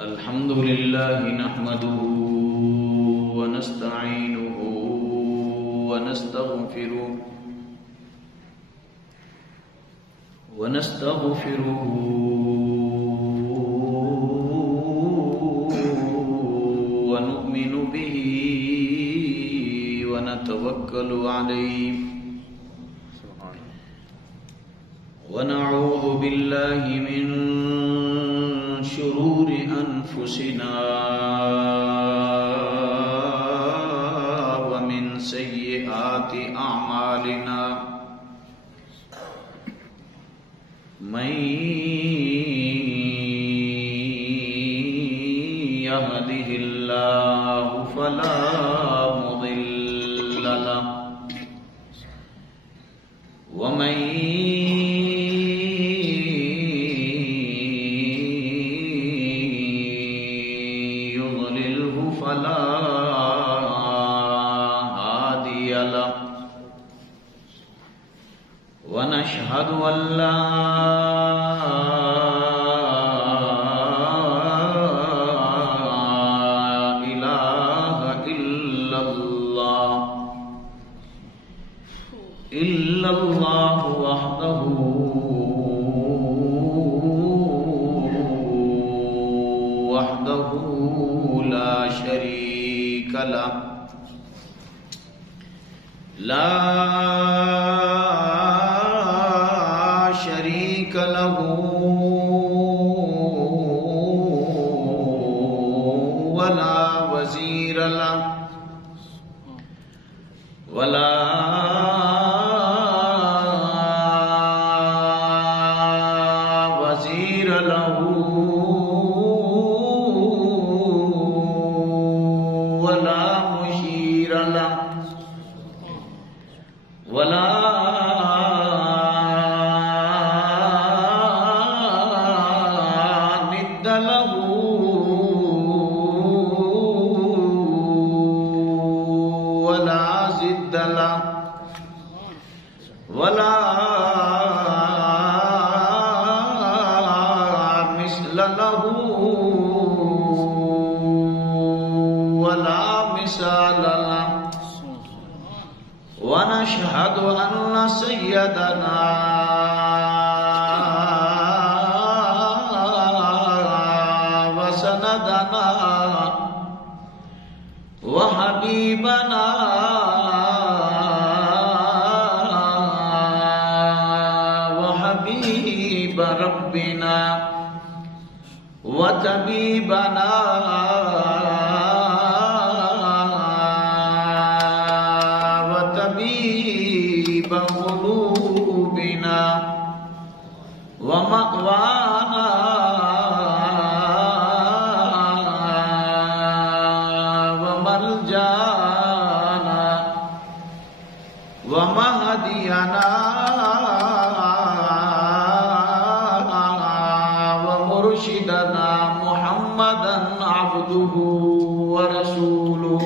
الحمد لله نحمده ونستعينه ونستغفره ونؤمن به ونتوكل عليه ونعوذ بالله من شرور أنفسنا ومن سيئات أعمالنا من يهده الله فلا مضل له ومن ونشهد أن لا إله إلا الله وحده لا شريك له له ولا وزير له ولا وزير له ولا مشير له ولا ولا مثل له ولا مثال له ونشهد أن سيدنا وسندنا وحبيبنا ربنا وطبيبنا وطبيب قلوبنا ومأوانا وملجانا ومهدينا مرشدنا محمدا عبده ورسوله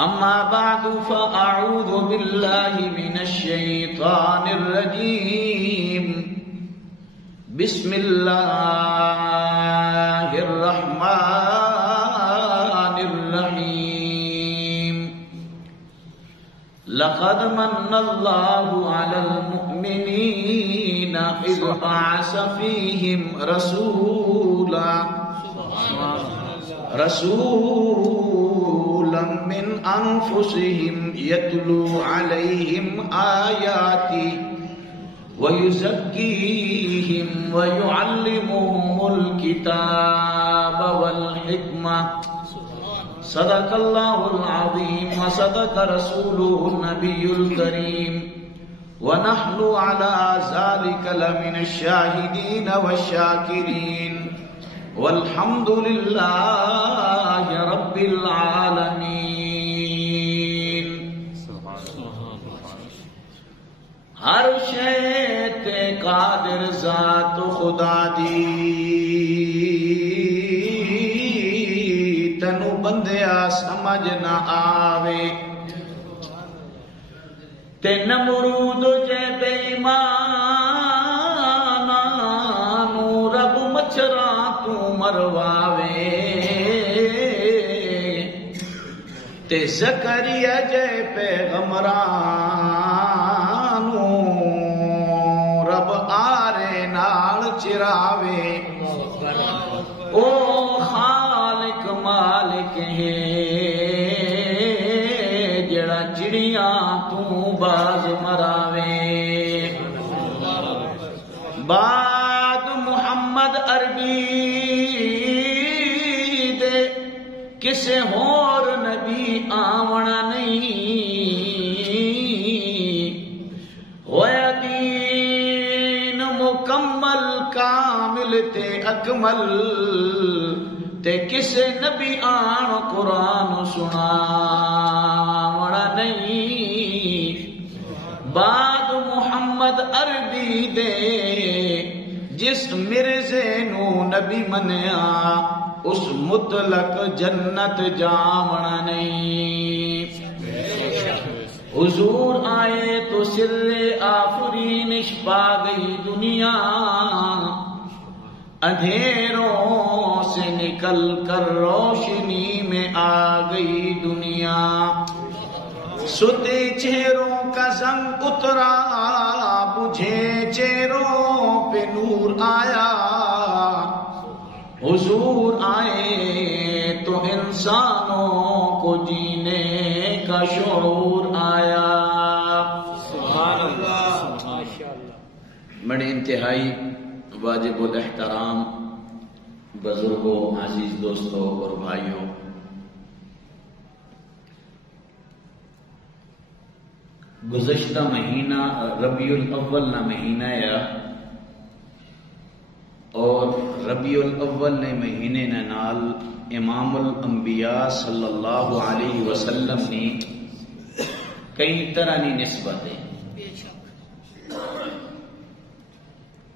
أما بعد فأعوذ بالله من الشيطان الرجيم بسم الله الرحمن الرحيم لقد من الله على المؤمنين إذ بعث فيهم رسولا من أنفسهم يتلو عليهم آياته ويزكيهم ويعلمهم الكتاب والحكمة صدق الله العظيم وصدق رسوله النبي الكريم ونحن على ذلك لمن الشاهدين والشاكرين والحمد لله رب العالمين ہر شے تے قادر ذات خدا دی تینو بندیا سمجھ نہ آوے تے نمرود جے بے ایمان رب مت بچرا تو مرواوے تے زکریا جے پیغمبرانو رب آرے نال چراوے او خالق مالک ہے جڑا چڑیاں تو باز مراوے بعد محمد عربی دے کسے ہور نبی آونا نہیں ہویا دین مکمل کامل تے اکمل تے کسے نبی آن قرآن سناونا نہیں بعد محمد عربی دے جس مرزے نو نبی منیا اس مطلق جنت جامنا نہیں حضور آئے تو سر آفرین چھپا گئی دنیا اندھیروں سے نکل کر روشنی میں آ گئی دنیا ستے چہروں کا زنگ اترا بجھے چہروں پہ نور آیا حضور آئے تو انسانوں کو جینے کا شعور آیا سبحان اللہ بڑے انتہائی واجب الاحترام بزرگوں عزیز دوستوں اور بھائیوں گزشتہ مہینہ ربیع الاول نہ مہینہ یا اور ربیع الاول نے مہینے نے نال امام الانبیاء صلی اللہ علیہ وسلم نے کئی طرح کی نسبتیں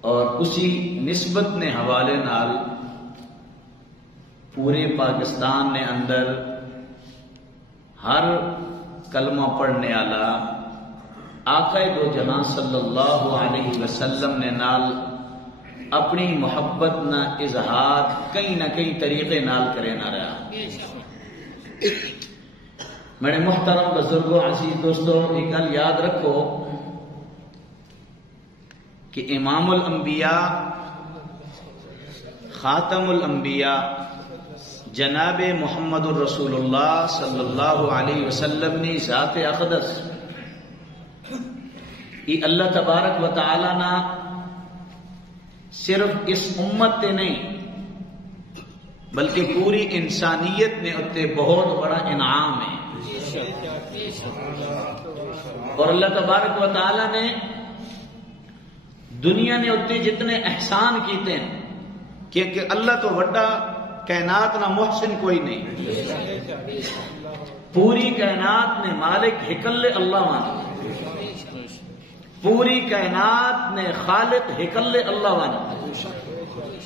اور اسی نسبت نے حوالے نال پورے پاکستان نے اندر ہر کلمہ پڑھنے والا آقا دو جہاں صلی اللہ علیہ وسلم نے نال اپنی محبت نہ اظہار کئی نہ کئی طریقے نال کرے نہ رہا میرے محترم بزرگوں عزیز دوستوں ایک گل یاد رکھو کہ امام الانبیاء خاتم الانبیاء جناب محمد الرسول اللہ صلی اللہ علیہ وسلم نے ذات اقدس یہ اللہ تبارک و تعالی نہ صرف اس امت تے نہیں بلکہ پوری انسانیت نے اتے بہت بڑا انعام ہے اور اللہ تبارک و تعالی نے دنیا نے اتے جتنے احسان کیتے ہیں کیونکہ اللہ تو وڈا کائنات نہ محسن کوئی نہیں پوری کائنات نے مالک ہکل اللہ وانا پوری کائنات نے خالق ہکل اللہ وانا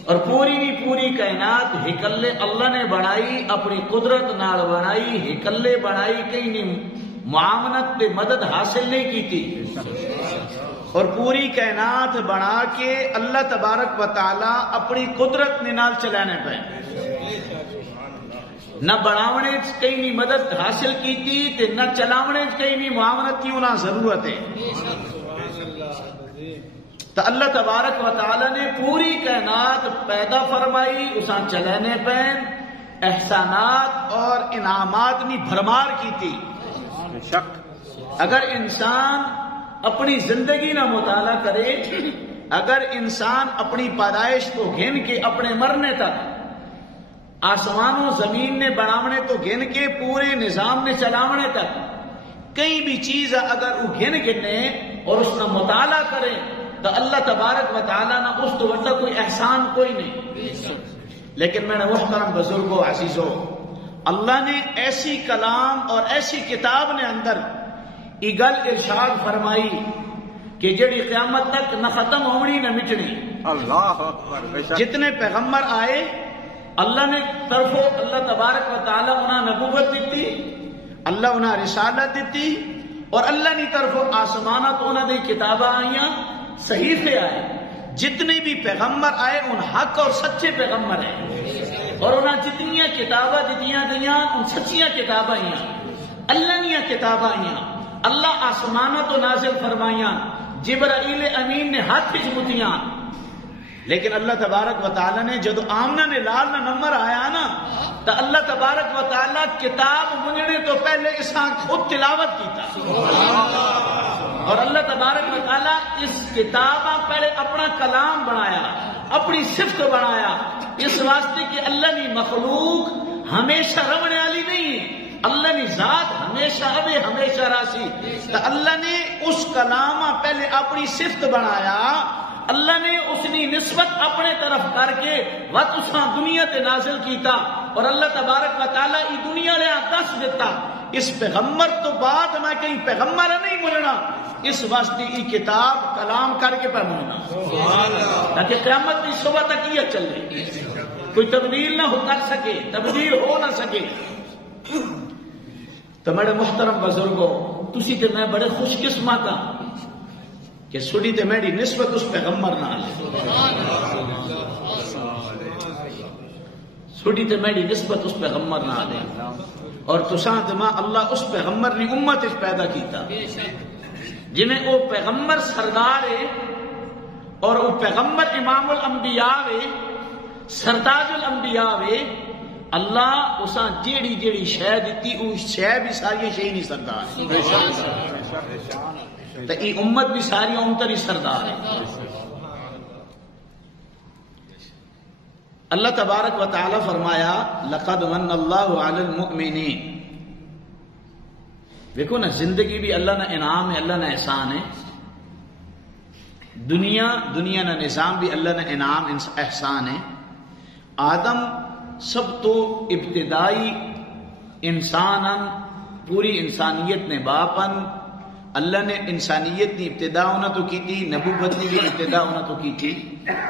اور پوری کائنات ہکل اللہ نے بنائی اپنی قدرت نال بنائی ہکلے بنائی کہیں نہیں معاونت تے مدد حاصل نہیں کی تھی اور پوری کائنات بنا کے اللہ تبارک و تعالی اپنی قدرت نے نال چلانے پہ نہ بناونے کہیں نہیں مدد حاصل کی تھی تے نہ چلاونے کہیں نہیں معاونت کی انہاں ضرورت ہے تو اللہ تبارک و تعالی نے پوری کائنات پیدا فرمائی اساں چلانے پہ احسانات اور انعامات نے بھرمار کی تھی اگر انسان اپنی زندگی نہ مطالعہ کرے اگر انسان اپنی پیدائش کو گن کے اپنے مرنے تک آسمانوں زمین نے بناونے تو گن کے پورے نظام نے چلاونے تک کئی بھی چیز اگر وہ گنے اور اس کا مطالعہ کرے تو اللہ تبارک و تعالیٰ نہ اس تو وڈا کوئی احسان کوئی نہیں لیکن میں نے محترم بزرگوں عزیزوں اللہ نے ایسی کلام اور ایسی کتاب نے اندر گل ارشاد فرمائی کہ جڑی قیامت تک نہ ختم ہونی نہ مٹنی اللہ اکبر جتنے پیغمبر آئے اللہ نے طرفوں اللہ تبارک و تعالیٰ انہیں نبوت دیتی اللہ انہیں رسالت دیتی اور اللہ نے طرفوں آسمانات انہیں دی کتابیں آئیاں صحیفے آئے جتنے بھی پیغمبر آئے ان حق اور سچے پیغمبر ہیں، اور انہاں جتنیاں کتاباں دتیاں گئیاں ان سچیاں کتاباں ہیں، اللہ نیاں کتاباں ہیں، اللہ آسمانوں تو نازل فرمائیاں، جبرائیل امین نے ہاتھ وچ متیاں، لیکن اللہ تبارک و تعالی نے جدو آمنہ نے لال نہ نمبر آیا نا تو اللہ تبارک و تعالی کتاب منجنے تو پہلے اساں خود تلاوت کیتا، اور اللہ تبارک و تعالی اس کتاب پہلے اپنا کلام بنایا، اپنی صفت بنایا، اس واسطے کہ اللہ نے مخلوق ہمیشہ رہنے والی نہیں ہے، اللہ نے ذات ہمیشہ ابے ہمیشہ راسی، تو اللہ نے اس کلام پہلے اپنی صفت بنایا، اللہ نے اس کی نسبت اپنے طرف کر کے وقت اس دنیا تے نازل کیتا، اور اللہ تبارک و تعالی ای دنیا لے دس دیتا اس پیغمبر تو بعد میں کہیں پیغمبر نہیں ملنا، اس واسطے ای کتاب کلام کر کے پہ ملنا تاکہ قیامت کی صبح تک یہ چلے، کوئی تبدیل نہ ہو کر سکے، تبدیل ہو نہ سکے۔ تو میرے محترم بزرگوں، تسی تے میں بڑے خوش قسمت ہاں کہ سڑی تے میری نسبت اس پیغمبر نال ہے، سڑی تے میری نسبت اس پیغمبر نال ہے، اور تساں تے ماں اللہ اس پیغمبر نے امت اس پیدا کیتا جنہیں وہ پیغمبر سردار ہے، اور وہ پیغمبر امام الانبیاء ہے، سردار الانبیاء ہے، اللہ اساں جیڑی جیڑی شے دتی اس شے بھی ساری شے نہیں سردار تو ای امت بھی ساری امتری سردار ہے۔ اللہ تبارک و تعالی فرمایا لقد من اللہ علی المؤمنین، دیکھو نا زندگی بھی اللہ نے انعام ہے، اللہ نے احسان ہے، دنیا نا نظام بھی اللہ نے انعام احسان ہے۔ آدم سب تو ابتدائی انسانن پوری انسانیت نے باپن، اللہ نے انسانیت کی ابتدا ہونا تو کی تھی، نبوت کی بھی ابتدا ہونا تو کی تھی،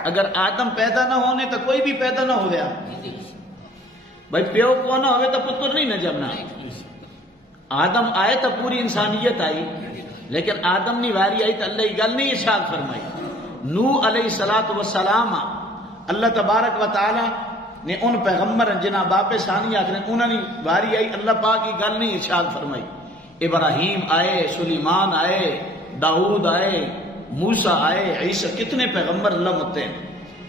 اگر آدم پیدا نہ ہونے تو کوئی بھی پیدا نہ ہو گیا، بھائی پیو کو نہ ہوئے تو پتر نہیں نہ جمنا، آدم آئے تو پوری انسانیت آئی، لیکن آدم نہیں واری آئی تو اللہ کی گل نہیں ارشاد فرمائی۔ نوح علیہ الصلوۃ والسلام اللہ تبارک و تعالی نے ان پیغمبر جنہ باپ ثانی آخر انہوں نے واری آئی، اللہ پاک کی گل نہیں ارشاد فرمائی۔ ابراہیم آئے، سلیمان آئے، داؤد آئے، موسیٰ آئے، عیسیٰ، کتنے پیغمبر اللہ متے ہیں،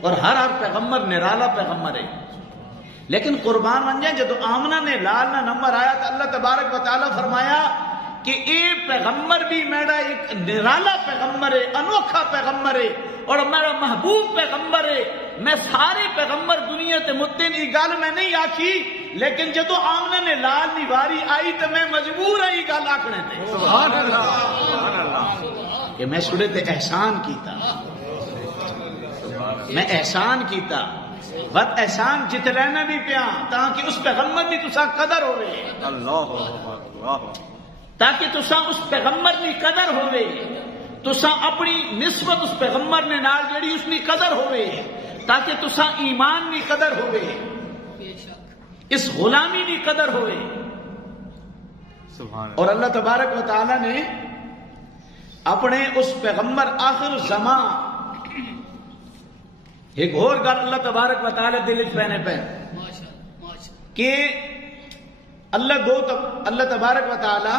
اور ہر پیغمبر نرالا پیغمبر ہے، لیکن قربان بن جائیں جب آمنہ نے لال نہ نمبر آیا تو اللہ تبارک و تعالی فرمایا کہ اے پیغمبر بھی میرا ایک نرالا پیغمبر ہے، انوکھا پیغمبر ہے، اور میرا محبوب پیغمبر ہے، میں سارے پیغمبر دنیا تے متن ای گل میں نہیں آکھی، لیکن جدو آمنہ نے لال دی واری آئی تو میں مجبور آئی گل آکھنے تے، سبحان اللہ سبحان اللہ، کہ میں سڑے تے احسان کیتا، میں احسان کیتا، وقت احسان جت لینا بھی پیا تاکہ اس پیغمبر بھی تسا قدر ہوئے، اللہ تاکہ تسا اس پیغمبر کی قدر ہوئے، تسا اپنی نسبت اس پیغمبر نے نال جڑی اس کی قدر ہوئے، تاکہ تسا ایمان کی قدر ہوئے، اس غلامی کی قدر ہوئے۔ اور اللہ تبارک و تعالی نے اپنے اس پیغمبر آخر الزمان ایک اور گل اللہ تبارک و تعالی دل پہنے پہ کہ اللہ تبارک و تعالی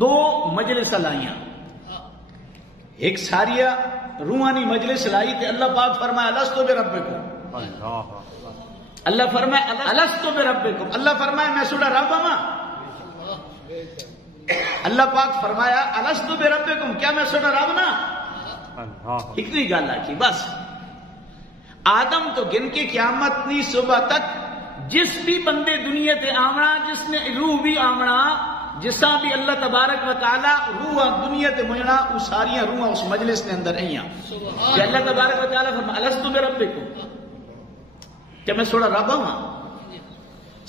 دو مجلس لائیاں، ایک ساریہ روحانی مجلس لائی تے اللہ پاک فرمایا الستو بربکم، اللہ فرمایا الستو بربکم، اللہ فرمایا میں سوڑا رب ہاں، اللہ پاک فرمایا الستو بربکم، کیا میں سوڑا رب نا، اتنی گل آکی بس۔ آدم تو گن کے قیامت نی صبح تک جس بھی بندے دنیا تے آمنا، جس نے روح بھی آمنا، جسا بھی اللہ تبارک و تعالی روح دنیا تے مجنا، وہ ساری روح اس مجلس کے اندر آئیاں کہ اللہ تبارک و تعالی فرمایا الستو بربکم، کہ میں سوڑا رب ہاں،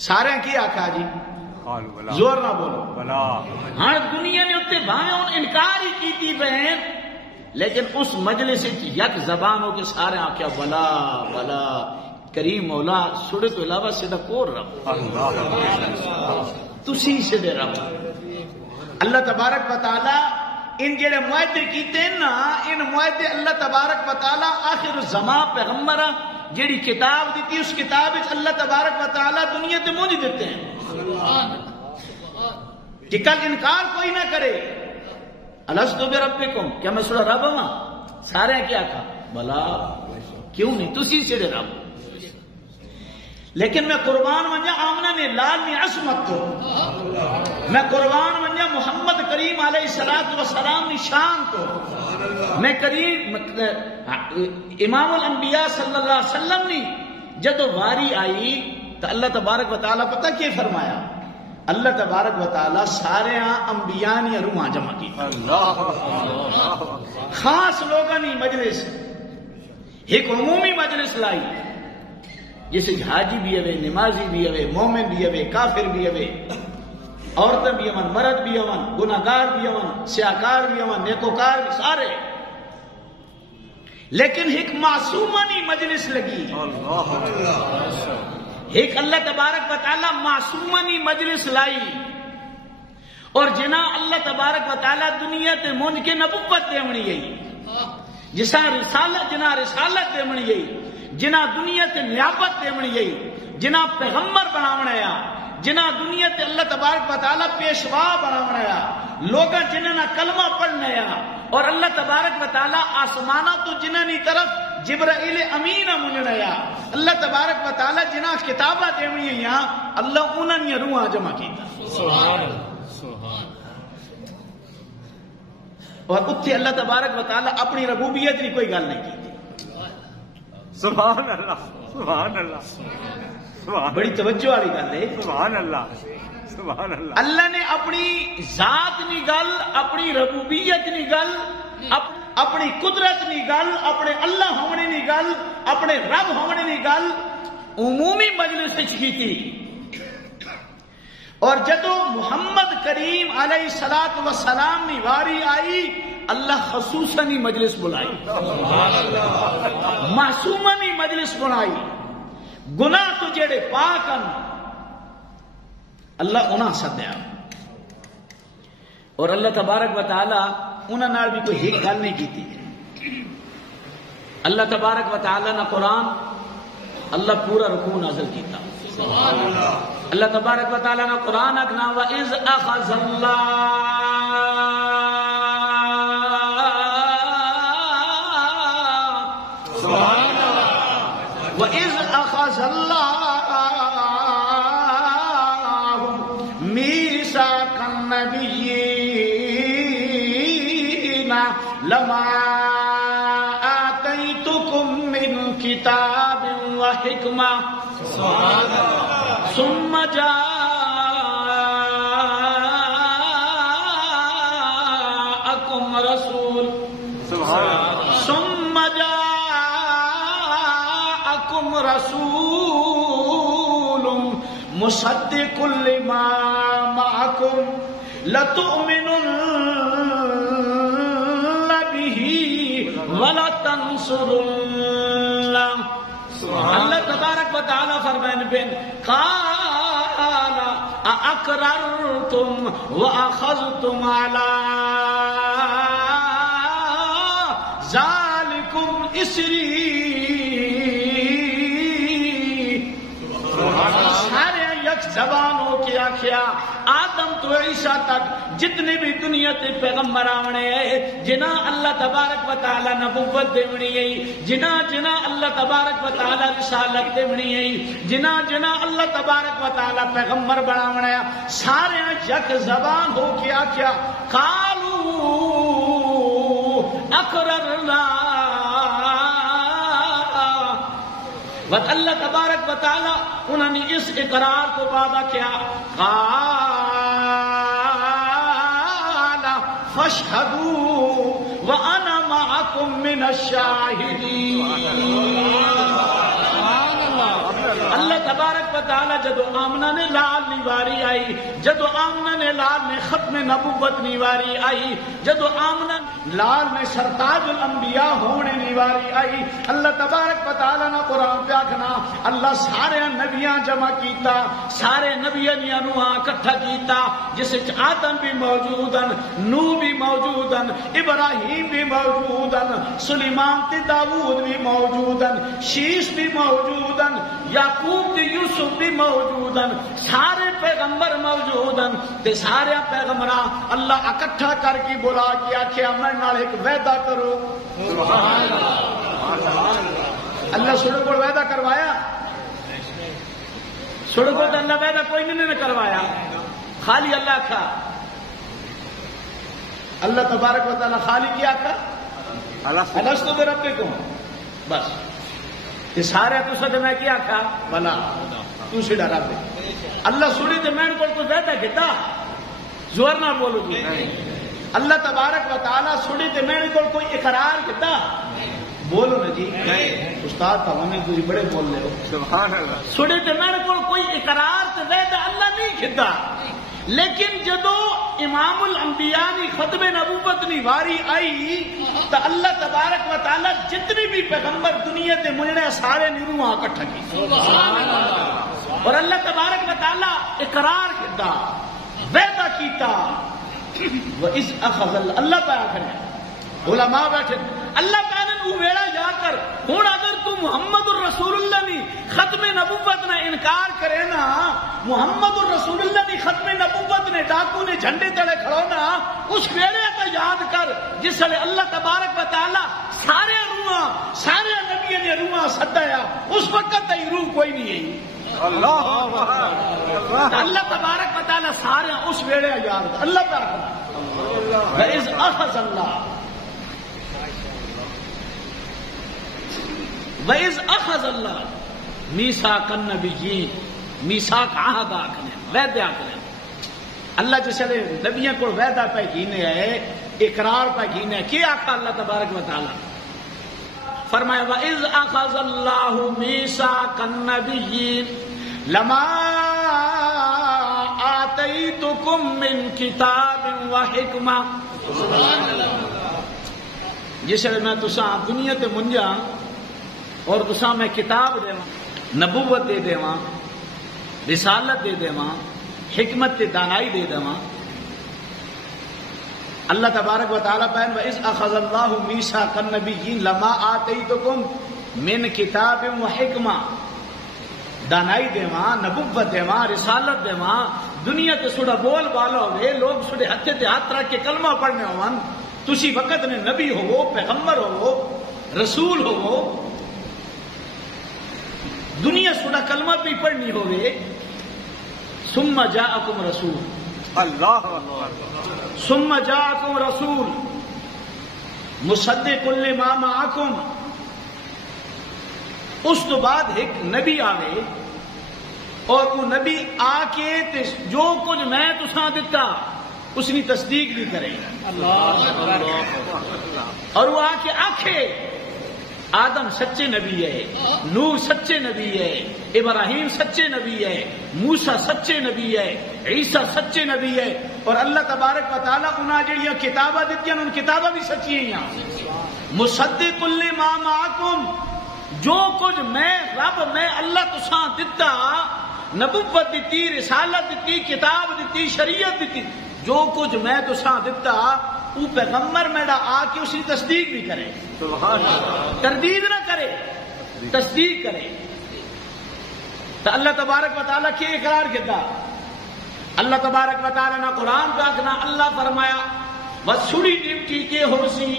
سارے کی آکھا جی زور نہ بولو، ہاں دنیا نے اتنے بھائیں ان انکار ہی کیتی بہن، لیکن اس مجلس یک زبان ہو کے سارے آکھیا بلا بلا کریم مولا سڑے تو علاوہ سیدھا کور رب، تسی سیدھے رب۔ اللہ تبارک و تعالی ان جڑے معاہدے کیتے ہیں نا، ان معاہدے اللہ تبارک و تعالی آخر الزمان پیغمبر جیڑی کتاب دیتی اس کتاب وچ اللہ تبارک و تعالی دنیا تے مونج دیتے ہیں کہ کل انکار کوئی نہ کرے۔ الستو بربکم، کیا میں سوڑا رب ہوں؟ سارے کیا کہا بلا، کیوں نہیں تسی سیڑے رب، لیکن میں قربان ونجا آمنہ نے لال نے عصمت تو، میں قربان ونجا محمد کریم علیہ السلام نشان تو، میں کریم امام الانبیاء صلی اللہ علیہ وسلم نے جدو واری آئی تو اللہ تبارک و تعالیٰ پتہ کیا فرمایا؟ اللہ تبارک و تعالیٰ سارے انبیاء نے روحاں جمع کی، خاص لوگوں نے مجلس، ایک عمومی مجلس لائی جیسے حاجی بھی ہوئے، نمازی بھی ہوئے، مومن بھی ہوئے، کافر بھی ہوئے، عورتیں بھی ہون، مرد بھی ہون، گناہگار بھی ہون، سیاکار بھی ہون، نیکوکار بھی، سارے، لیکن ایک معصومانی مجلس لگی، ایک اللہ تبارک و تعالی معصومانی مجلس لائی، اور جنا اللہ تبارک و تعالی دنیا تے مونج کے نبوت دیونی گئی، جسا رسالت جنا رسالت دیونی گئی، جنا دنیا تے نیابت دیونی گئی، جنا پیغمبر بناونا یا، جنا دنیا تے اللہ تبارک و تعالی پیشوا بناونا یا، لوگا جنہاں کلمہ پڑھنا یا، اور اللہ تبارک و تعالی آسمانہ تو جنہاں نی طرف جبرائیل امین منجنا یا، اللہ تبارک و تعالی جنہاں کتابہ دیونی یا، اللہ انہاں نی روحاں جمع کیتا، سبحان اللہ سبحان، اور اتھے اللہ تبارک و تعالی اپنی ربوبیت کی کوئی گل نہیں کی، سبحان اللہ سبحان اللہ، بڑی توجہ والی گل ہے، سبحان اللہ سبحان اللہ، اللہ نے اپنی ذات نی گل، اپنی ربوبیت نی گل، اپنی قدرت نی گل، اپنے اللہ ہونے نی گل، اپنے رب ہونے نی گل عمومی مجلس کی تھی، اور جدو محمد کریم علیہ السلام نی واری آئی اللہ خصوصاً مجلس بلائی، معصومانی مجلس بنائی، گناہ تو جڑے پاکن اللہ انہاں سدیا، اور اللہ تبارک و تعالی انہاں نال بھی کوئی ایک گل نہیں کی تھی، اللہ تبارک و تعالی نے قرآن اللہ پورا رکوع نازل کیتا، اللہ تبارک و تعالی نے قرآن اگنا وَإِذْ أَخَذَ وَإِذْ أَخَذَ اللَّهُ مِيثَاقَ النَّبِيِّينَ لَمَا آتَيْتُكُم مِّن كِتَابٍ وَحِكْمَةٍ ثُمَّ جَاءَكُمْ رَسُولٌ مصدق لما معكم لتؤمنن به ولتنصرنه، اللہ تبارک و تعالی فرمائیں بن قال اقررتم واخذتم على ذلكم اسری، زبان ہو کے آخیا آدم تو عیسیٰ تک جتنے بھی دنیا تے پیغمبر آونے ہیں، جنہ اللہ تبارک و تعالی نبوت دیونی ہے، جنہ اللہ تبارک و تعالی رسالت دیونی ہے، جنہ اللہ تبارک و تعالی پیغمبر بناونے ہیں، سارے یک زبان ہو کے آخیا قالوا اقررنا، اللہ تبارک و تعالی انہوں نے اس اقرار کو بعد کیا قال فاشهدوا وانا معكم من الشاهدين، اللہ تبارک و تعالی جدو آمنہ نے لال نیواری آئی، جدو آمنہ نے لال میں ختم نبوت نیواری آئی، جدو آمنہ لال میں سرتاج الانبیاء ہونے نیواری آئی، اللہ تبارک و تعالی نے قرآن پہ آکھنا اللہ سارے نبیاں جمع کیتا، سارے نبیاں دیا روحاں اکٹھا کیتا، جس وچ آدم بھی موجود ہیں، نوح بھی موجود ہیں، ابراہیم بھی موجود ہیں، سلیمان تے داؤد بھی موجود ہیں، شیش بھی موجود ہیں، یعقوب تے یوسف بھی موجود ہیں، سارے پیغمبر موجود ہیں تے سارے پیغمبراں اللہ اکٹھا کر کے بلا کے آکھیا میں نال ایک وعدہ کرو۔ سبحان اللہ۔ اللہ سڑک کو وعدہ کروایا؟ سڑک کو اللہ وعدہ کوئی نہیں کروایا، خالی اللہ کا اللہ تبارک و تعالیٰ خالی کیا تھا الستو بربکم، بس یہ سارے تو سچ میں کیا تھا بلا تو سے ڈرا دے اللہ سنی تے میں کو وعدہ کیتا، زور نہ بولو جی، اللہ تبارک و تعالیٰ سنی تے میں کو کوئی اقرار کیتا، بولو نا جی استاد تو ہمیں کوئی بڑے بول لے ہو، سبحان اللہ، سنی تے میں کو کوئی اقرار تے وعدہ اللہ نہیں کیتا، لیکن جدو امام الانبیاء کی ختم نبوت کی واری آئی تو اللہ تبارک و تعالی جتنی بھی پیغمبر دنیا تے ملنے سارے نیروہاں اکٹھا کی، اور اللہ تبارک و تعالی اقرار کیتا، وعدہ کیتا، وَإِذْ أَخَذَ اللہ پہ آخر علماء بیٹھے اللہ تعالی نے ویڑا یا کر ہوں اگر تو محمد الرسول اللہ نے ختم نبوت نے انکار کرے نا، محمد الرسول اللہ نے ختم نبوت نے ڈاکو نے جھنڈے تلے کھڑو نا، اس ویڑے کا یاد کر جس نے اللہ تبارک و تعالی سارے روحاں سارے نبیوں نے روحاں سدایا، اس وقت تے روح کوئی نہیں ہے، اللہ تبارک و تعالی سارے اس ویڑے یاد کر اللہ تعالی وَإِذْ أَخَذَ اللَّهُ وَإِذْ أَخَذَ اللَّهُ مِيثَاقَ النَّبِيِّينَ میثاق عہد آکھنے وعدہ آکھنے اللہ جس نے نبیوں کو وعدہ پہ گینے ہے اقرار پہ گینے ہے، کیا آکھا اللہ تبارک و تعالی فرمایا وَإِذْ أَخَذَ اللَّهُ مِيثَاقَ النَّبِيِّينَ لَمَا آتَيْتُكُم مِّن كِتَابٍ وَحِكْمَةٍ، جس نے میں تساں دنیا تے منجا اور تساں میں کتاب دے نبوت دے دیواں، رسالت دے دیواں، حکمت تے دانائی دے دیواں، اللہ تبارک و تعالیٰ پہن وَإِذْ أَخَذَ اللَّهُ مِيثَاقَ النَّبِيِّينَ لَمَا آتَيْتُكُم مِّن كِتَابٍ وَحِكْمَةٍ، دانائی دیواں، نبوت دیواں، رسالت دیواں، دنیا تے سڑا بول بالا ہوئے، لوگ سڑے ہتھے تے ہاتھ رکھ کے کلمہ پڑھنے ہوون، تسی وقت نے نبی ہو، پیغمبر ہو، رسول ہو، دنیا سڑا کلمہ بھی پڑھنی ہوئے، ثم جاءکم رسول اللہ ثم جاءکم رسول مصدق لما معکم، اس تو بعد ایک نبی آوے اور وہ نبی آ کے جو کچھ میں تساں دتا اس کی تصدیق بھی کرے اور وہ آ کے آکھے آدم سچے نبی ہے، نوح سچے نبی ہے، ابراہیم سچے نبی ہے، موسیٰ سچے نبی ہے، عیسیٰ سچے نبی ہے، اور اللہ تبارک و تعالیٰ انہاں جڑیاں کتاباں دتیاں ان کتاباں بھی سچی ہیں، مصدق لما معکم، جو کچھ میں رب میں اللہ تساں دتا، نبوت دتی، رسالت دتی، کتاب دتی، شریعت دتی، جو کچھ میں تساں دتا وہ پیغمبر میرا آ کے اسی تصدیق بھی کرے، تردید نہ کرے، تصدیق کرے، تو اللہ تبارک و تعالیٰ کی اقرار کیتا، اللہ تبارک و تعالیٰ نے قرآن کا کہنا اللہ فرمایا بس سڑی ڈپٹی کے ہو سی،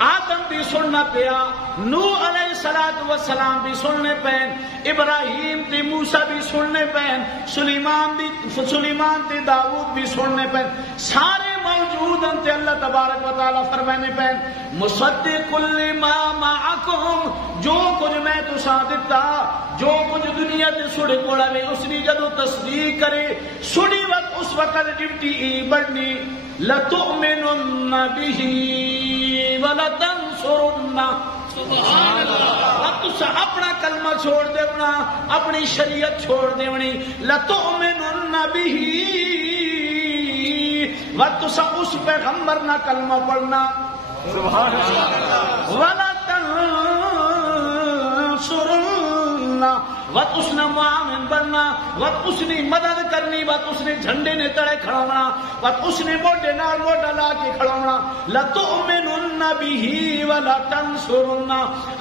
آدم بھی سننا پیا، نوح علیہ السلام بھی سننے پین، ابراہیم تے موسیٰ بھی سننے پین، سلیمان تے داؤد بھی سننے پین، سارے موجود ہیں تے اللہ تبارک و تعالیٰ فرمانے پین مصدق لما معکم، جو کچھ میں تساں دتا، جو کچھ دنیا تے سڑے کوڑا میں اس نے جدو تصدیق کرے سڑی وقت اس وقت ڈپٹی ای بڑھنی لَتُؤْمِنُنَّ بِهِ وَلَتَنْصُرُنَّ، سبحان اللہ، اب تسا اپنا کلمہ چھوڑ دیونا، اپنی شریعت چھوڑ دیونی، لَتُؤْمِنُنَّ بِهِ، وقت تسا اس پیغمبر نہ کلمہ پڑھنا، سبحان اللہ، وَلَتَنْصُرُنَّ، وت اس نے معاون بننا، وت اس نے مدد کرنی، وت اس نے جھنڈے نے تڑے کھڑاونا، وت اس نے موڈے نال موڈا لا کے کھڑاونا. لتؤمنن به ولا تنصرن.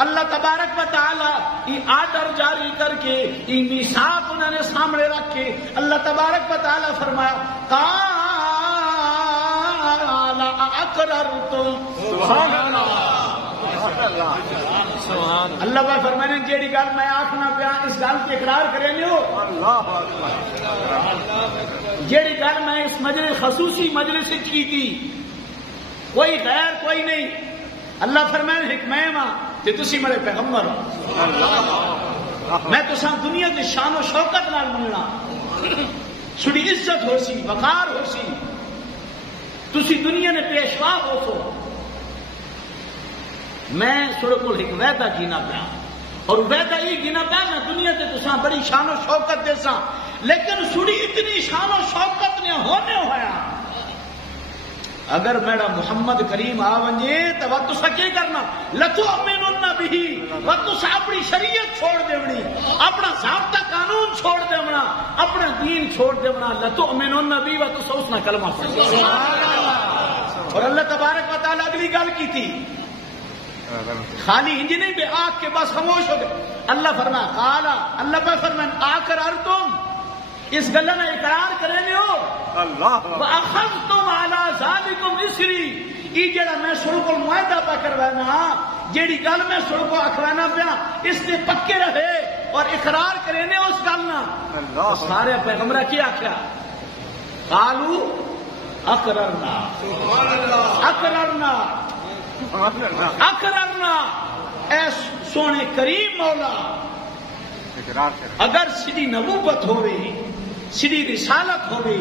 اللہ تبارک و تعالی یہ آرڈر جاری کر کے یہ میثاق انہوں نے سامنے رکھ کے اللہ تبارک و تعالی فرمایا قال اقررتم. سبحان اللہ. اللہ کا فرمانے جیڑی گل میں آخنا پیا اس گل کے اقرار کرے لیو. جیڑی گل میں اس مجلس خصوصی مجلس کی تھی کوئی غیر کوئی نہیں. اللہ فرمانے حکمے ماں کہ تسی میرے پیغمبر ہو، میں تساں دنیا کی شان و شوکت نال ملنا، چھڑی عزت ہو سی، وقار ہو سی، تسی دنیا نے پیشوا ہو سو. میں سورہ کو ایک وعدہ گینا پیا اور وعدہ یہ گینا پیا میں دنیا سے تساں بڑی شان و شوکت دے ساں، لیکن سڑی اتنی شان و شوکت نے ہونے ہویا اگر میرا محمد کریم آ ونجے تو وہ تسا کی کرنا لتؤمنن به وہ تسا اپنی شریعت چھوڑ دیونی، اپنا ضابطہ قانون چھوڑ دیونا، اپنا دین چھوڑ دیونا. لتؤمنن به وہ تسا اس نہ کلمہ پڑھنا. اور اللہ تبارک و تعالی اگلی گل کی تھی خالی انج نہیں بے آگ کے بس خاموش ہو گئے. اللہ فرمایا قال اللہ پہ فرمایا اقررتم اس گل نے اقرار کرے ہو اللہ واخذتم علی ذالکم اسری. یہ جڑا میں سر کو معاہدہ پہ کروانا، جیڑی گل میں سر کو اکھوانا پیا اس نے پکے رہے اور اقرار کرے اس گل نہ. سارے پیغمبر کی آخیا قالوا اقررنا اقررنا اقررنا. اے سونے کریم مولا اگر سیدھی نبوت ہوئے، سیدھی رسالت ہوئے،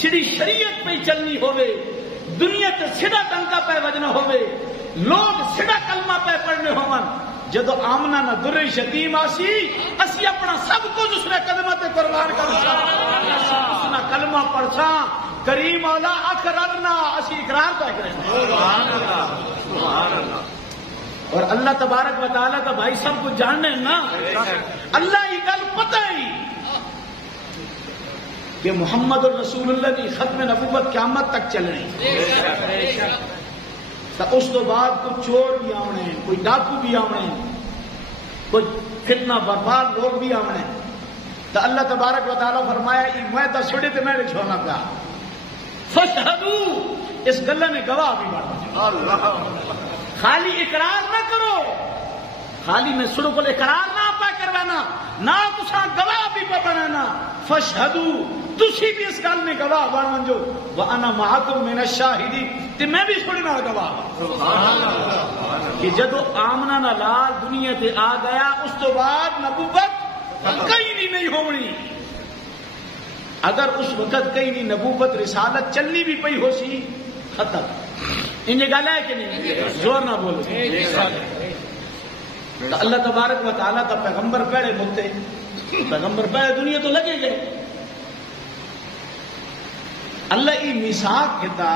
سیدھی شریعت پہ چلنی ہوئے، دنیا تے سیدھا ٹنکا پہ وجنا ہوئے، لوگ سیدھا کلمہ پہ پڑھنے ہون، جدو آمنا نہ در یتیم آسی اسی اپنا سب کچھ اس نے قدمہ تے قربان کرسا، اس نے کلمہ پڑھسا. کریم مولا اقررنا اسی اقرار پہ کریں. اور اللہ تبارک و تعالیٰ کا بھائی سب کچھ جاننے نا. اللہ یہ گل پتہ ہی کہ محمد الرسول اللہ کی ختم نبوت قیامت تک چلنی، تو اس تو بعد کچھ چور بھی آنے، کوئی ڈاکو بھی آنے، کوئی فتنہ برباد لوگ بھی آنے. تو اللہ تبارک و تعالیٰ فرمایا میں تو چھوڑے تو میں نے چھوڑنا پیا. فشہدو اس گلہ نے گواہ بھی بڑھا. خالی اقرار نہ کرو، خالی میں سڑوں کو اقرار نہ پا کروانا، نہ تساں گواہ بھی پا بنانا. فشہدو تسی بھی اس گل نے گواہ بن جو وانا معکم من الشاہدین تے میں بھی سڑے نال گواہ کہ جدو آمنہ نہ لال دنیا تے آ گیا اس تو بعد نبوت کہیں نہیں ہونی. اگر اس وقت کہیں نہیں نبوت رسالت چلنی بھی پئی ہو سی ختم. انہیں گل ہے کہ نہیں؟ زور نہ بولو. تو اللہ تبارک و تعالیٰ کا پیغمبر پہلے مکتے، پیغمبر پہلے دنیا تو لگے گئے. اللہ یہ میثاق کیتا،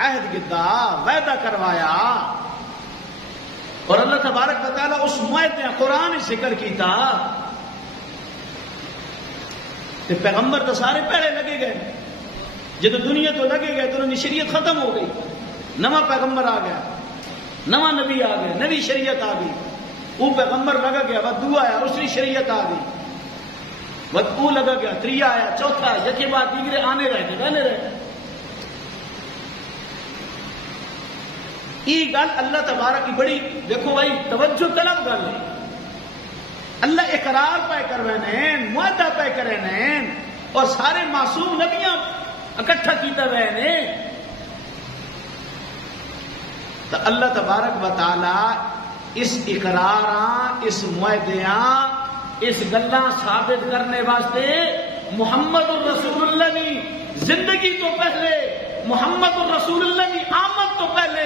عہد کیتا، وعدہ کروایا اور اللہ تبارک و تعالیٰ اس معاہدے قرآن ذکر کیتا. پیغمبر تو سارے پہلے لگے گئے، جب دنیا تو لگے گئے تو انہوں کی شریعت ختم ہو گئی، نواں پیغمبر آ گیا، نواں نبی آ گیا، نوی شریعت آ گئی. وہ پیغمبر لگا گیا، وہ دو آیا، دوسری شریعت آ گئی، وہ لگا گیا، تریا آیا، چوتھا آیا، یکے بعد دیگرے آنے رہے رہنے رہے. یہ گل اللہ تبارک کی بڑی دیکھو بھائی توجہ طلب گل ہے. اللہ اقرار پہ کروے معاہدہ پہ کرے اور سارے معصوم نبیاں اکٹھا کیتا ہوئے نے. تو اللہ تبارک و تعالی اس اقراراں، اس معاہدیاں، اس گلاں ثابت کرنے واسطے محمد الرسول اللہ کی زندگی تو پہلے، محمد الرسول اللہ کی آمد تو پہلے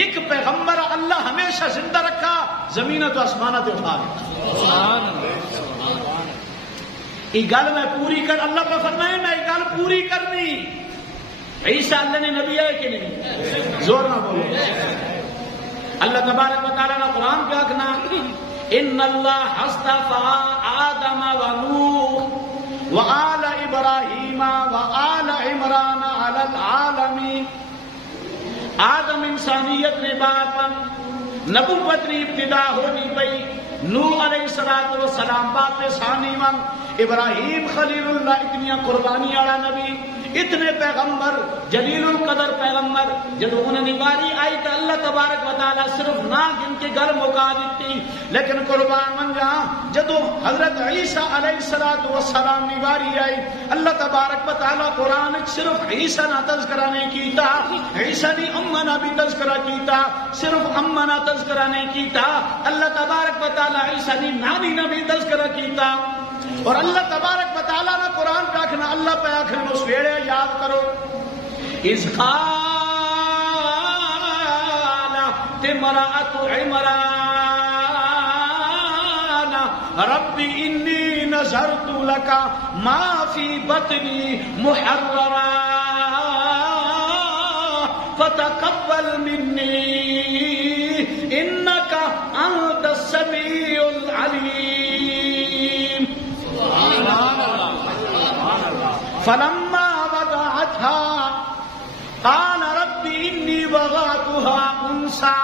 ایک پیغمبر اللہ ہمیشہ زندہ رکھا، زمین تو آسمانہ تے اٹھا گیا. یہ گل میں پوری کر، اللہ کا فرمایا میں یہ گل پوری کرنی. عیسیٰ اللہ نے نبی ہے کہ نہیں؟ زور نہ بولو. اللہ تبارک و تعالیٰ نے قرآن کیا کہنا ان اللہ اصطفى آدم وآل ابراہیم وآل عمران علی العالمین. آدم انسانیت نے بات نبوت کی ابتدا ہونی پئی. نوح علیہ الصلوۃ والسلام بات ثانی ون. ابراہیم خلیل اللہ اتنی قربانی والا نبی, اتنے پیغمبر, جلیل القدر پیغمبر. جب انہیں نگاری آئی تو اللہ تبارک و تعالی صرف نہ گن کے گھر مکا دیتی, لیکن قربان من جا جب حضرت عیسیٰ علیہ الصلوۃ والسلام نگاری آئی, اللہ تبارک و تعالی قرآن صرف عیسیٰ نہ تذکرہ نہیں کیتا, عیسیٰ نے امنا بھی تذکرہ کیتا, صرف امنا تذکرہ نہیں کیتا. اللہ تبارک و تعالی عیسیٰ نے نانی نہ بھی تذکرہ کیتا. اور اللہ تبارک و تعالیٰ نے قرآن پہ آخنا, اللہ پہ آخنا اس ویڑے یاد کرو. اذ قالت امرأۃ عمران رب انی نذرت لک ما فی بطنی محررا فتقبل منی انک انت السمیع العلیم. فلما وضعتها قال رب انی وضعتها انثى.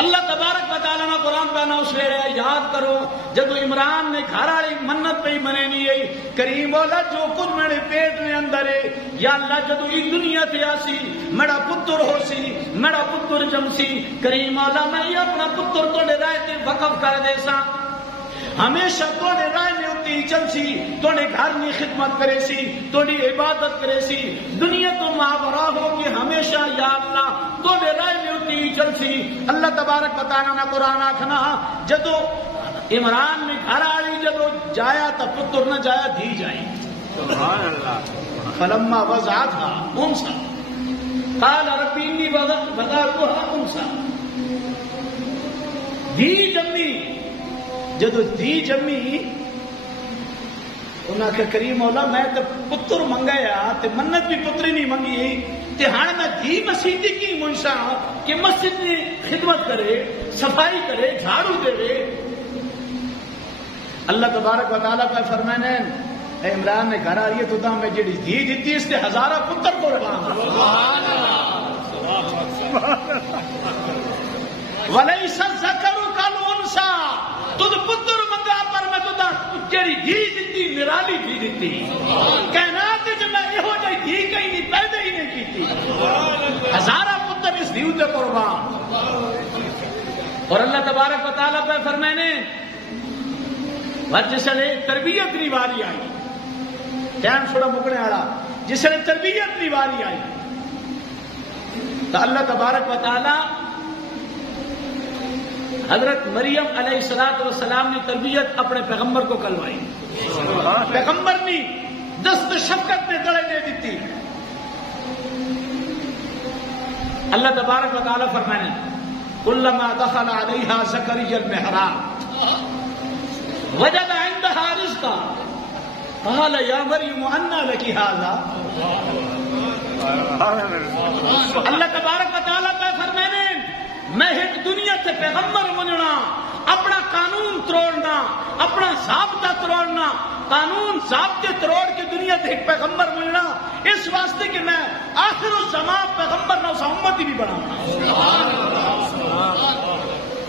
اللہ تبارک و تعالیٰ نے قرآن پہ نہ اسے یاد کرو جب عمران نے گھر والی منت پہ منے نہیں آئی. کریم بولا جو کچھ میرے پیٹ میں اندر ہے یا اللہ جدو یہ دنیا تے آسی میرا پتر ہو سی, میرا پتر جم سی. کریم مولا میں اپنا پتر تو رائے تے وقف کر دے سا, ہمیشہ توڑے رائے میں اتی چل سی, توڑے گھر میں خدمت کرے سی, توڑی عبادت کرے سی, دنیا تو ماورا ہو کہ ہمیشہ یا اللہ توڑے رائے میں اتی چل سی. اللہ تبارک بتانا نہ قرآن آکھنا جدو عمران میں گھر آئی جدو جایا تا پتر نہ جایا دھی جائی. سبحان اللہ. فلما وضعتها انثى قال رب انی وضعتها انثى. دھی جمی جدو دھی جمی انہاں کہ کریم مولا میں تو پتر منگایا تے منت بھی پتری نہیں منگی تے ہاں میں دھی مسیح کی منشا کہ مسجد میں خدمت کرے, صفائی کرے, جھاڑو دے. اللہ تبارک و تعالیٰ کا فرمانے اے عمران نے گھر آ رہی ہے تو میں جڑی دھی دیتی اس نے ہزارہ پتر کو سبحان اللہ. ولیس الذکر کالانثی. تجھ پتر منگا پر میں تجھا جڑی دھی دیتی نرالی دھی دیتی. کائنات جو میں یہو جی دھی کہیں نہیں پیدا ہی نہیں کیتی. ہزارہ پتر اس دھیو تے قربان. اور اللہ تبارک و تعالیٰ پہ فرمانے جس نے تربیت نہیں واری آئی, ٹائم تھوڑا مکنے والا, جس نے تربیت نہیں واری آئی تو اللہ تبارک و تعالیٰ حضرت مریم علیہ الصلوۃ والسلام نے تربیت اپنے پیغمبر کو کلوائی. پیغمبر نے دست شفقت میں گلے دے دیتی. اللہ تبارک و تعالیٰ فرمانے کلما دخل علیہا زکریا المحراب وجد عندها رزقا قال یا مریم انا لک ھذا. اللہ تبارک و تعالیٰ کا فرمانے میں ایک دنیا سے پیغمبر بننا, اپنا قانون تروڑنا, اپنا ضابطہ تروڑنا, قانون ضابطے تروڑ کے دنیا سے ایک پیغمبر بننا, اس واسطے کہ میں آخر الزمان پیغمبر نہ اس امتی بھی بناؤں.